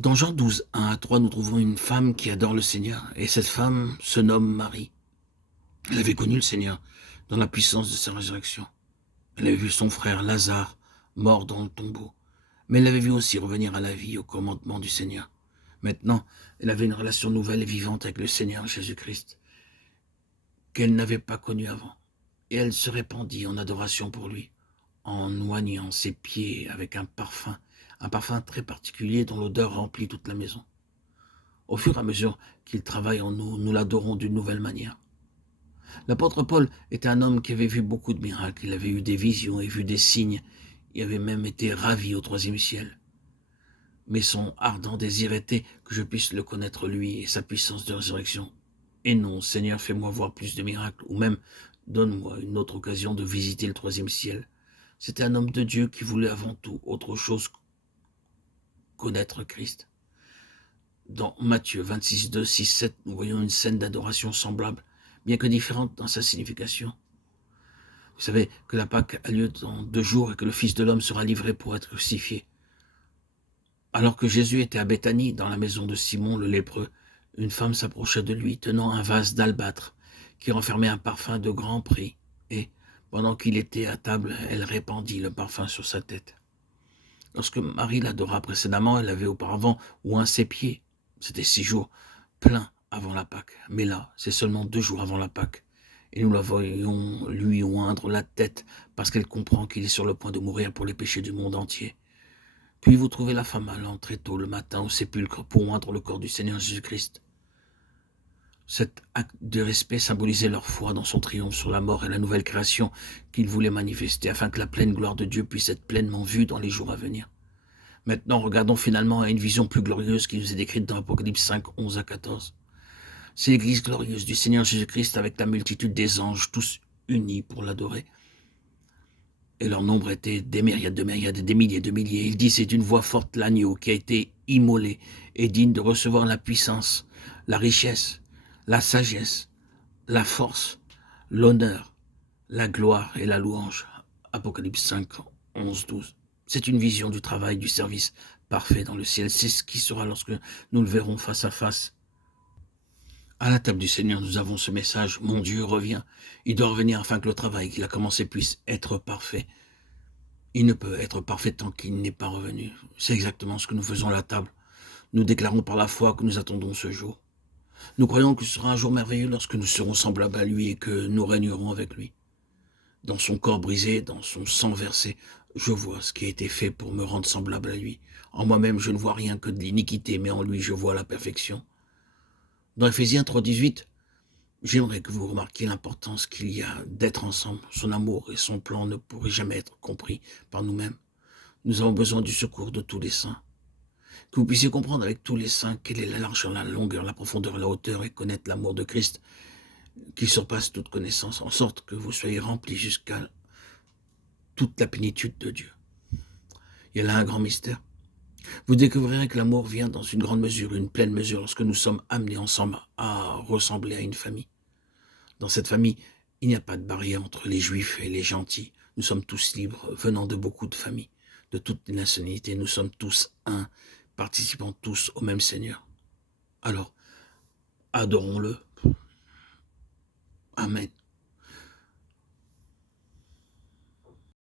Dans Jean 12, 1 à 3, nous trouvons une femme qui adore le Seigneur, et cette femme se nomme Marie. Elle avait connu le Seigneur dans la puissance de sa résurrection. Elle avait vu son frère Lazare mort dans le tombeau, mais elle l'avait vu aussi revenir à la vie au commandement du Seigneur. Maintenant, elle avait une relation nouvelle et vivante avec le Seigneur Jésus-Christ, qu'elle n'avait pas connu avant, et elle se répandit en adoration pour lui, en oignant ses pieds avec un parfum très particulier dont l'odeur remplit toute la maison. Au fur et à mesure qu'il travaille en nous, nous l'adorons d'une nouvelle manière. L'apôtre Paul était un homme qui avait vu beaucoup de miracles, il avait eu des visions et vu des signes, il avait même été ravi au troisième ciel. Mais son ardent désir était que je puisse le connaître lui et sa puissance de résurrection. Et non, Seigneur, fais-moi voir plus de miracles, ou même donne-moi une autre occasion de visiter le troisième ciel. C'était un homme de Dieu qui voulait avant tout autre chose que connaître Christ. Dans Matthieu 26, 2, 6, 7, nous voyons une scène d'adoration semblable, bien que différente dans sa signification. Vous savez que la Pâque a lieu dans 2 jours et que le Fils de l'homme sera livré pour être crucifié. Alors que Jésus était à Béthanie, dans la maison de Simon le lépreux, une femme s'approcha de lui, tenant un vase d'albâtre qui renfermait un parfum de grand prix, et, pendant qu'il était à table, elle répandit le parfum sur sa tête. Lorsque Marie l'adora précédemment, elle avait auparavant oint ses pieds. C'était 6 jours pleins avant la Pâque. Mais là, c'est seulement 2 jours avant la Pâque. Et nous la voyons lui oindre la tête parce qu'elle comprend qu'il est sur le point de mourir pour les péchés du monde entier. Puis vous trouvez la femme allant très tôt le matin au sépulcre pour oindre le corps du Seigneur Jésus-Christ. Cet acte de respect symbolisait leur foi dans son triomphe sur la mort et la nouvelle création qu'il voulait manifester afin que la pleine gloire de Dieu puisse être pleinement vue dans les jours à venir. Maintenant, regardons finalement à une vision plus glorieuse qui nous est décrite dans Apocalypse 5, 11 à 14. C'est l'église glorieuse du Seigneur Jésus-Christ avec la multitude des anges, tous unis pour l'adorer. Et leur nombre était des myriades de myriades et des milliers de milliers. Il dit, c'est d'une voix forte l'agneau qui a été immolé et digne de recevoir la puissance, la richesse, la sagesse, la force, l'honneur, la gloire et la louange. Apocalypse 5, 11, 12. C'est une vision du travail, du service parfait dans le ciel. C'est ce qui sera lorsque nous le verrons face à face. À la table du Seigneur, nous avons ce message. Mon Dieu revient. Il doit revenir afin que le travail qu'il a commencé puisse être parfait. Il ne peut être parfait tant qu'il n'est pas revenu. C'est exactement ce que nous faisons à la table. Nous déclarons par la foi que nous attendons ce jour. Nous croyons que ce sera un jour merveilleux lorsque nous serons semblables à lui et que nous régnerons avec lui. Dans son corps brisé, dans son sang versé, je vois ce qui a été fait pour me rendre semblable à lui. En moi-même, je ne vois rien que de l'iniquité, mais en lui, je vois la perfection. Dans Éphésiens 3,18, j'aimerais que vous remarquiez l'importance qu'il y a d'être ensemble. Son amour et son plan ne pourraient jamais être compris par nous-mêmes. Nous avons besoin du secours de tous les saints. Que vous puissiez comprendre avec tous les saints quelle est la largeur, la longueur, la profondeur et la hauteur et connaître l'amour de Christ qui surpasse toute connaissance, en sorte que vous soyez remplis jusqu'à toute la plénitude de Dieu. Il y a là un grand mystère. Vous découvrirez que l'amour vient dans une grande mesure, une pleine mesure, lorsque nous sommes amenés ensemble à ressembler à une famille. Dans cette famille, il n'y a pas de barrière entre les juifs et les gentils. Nous sommes tous libres, venant de beaucoup de familles, de toutes les nationalités. Nous sommes tous un, participant tous au même Seigneur. Alors, adorons-le. Amen.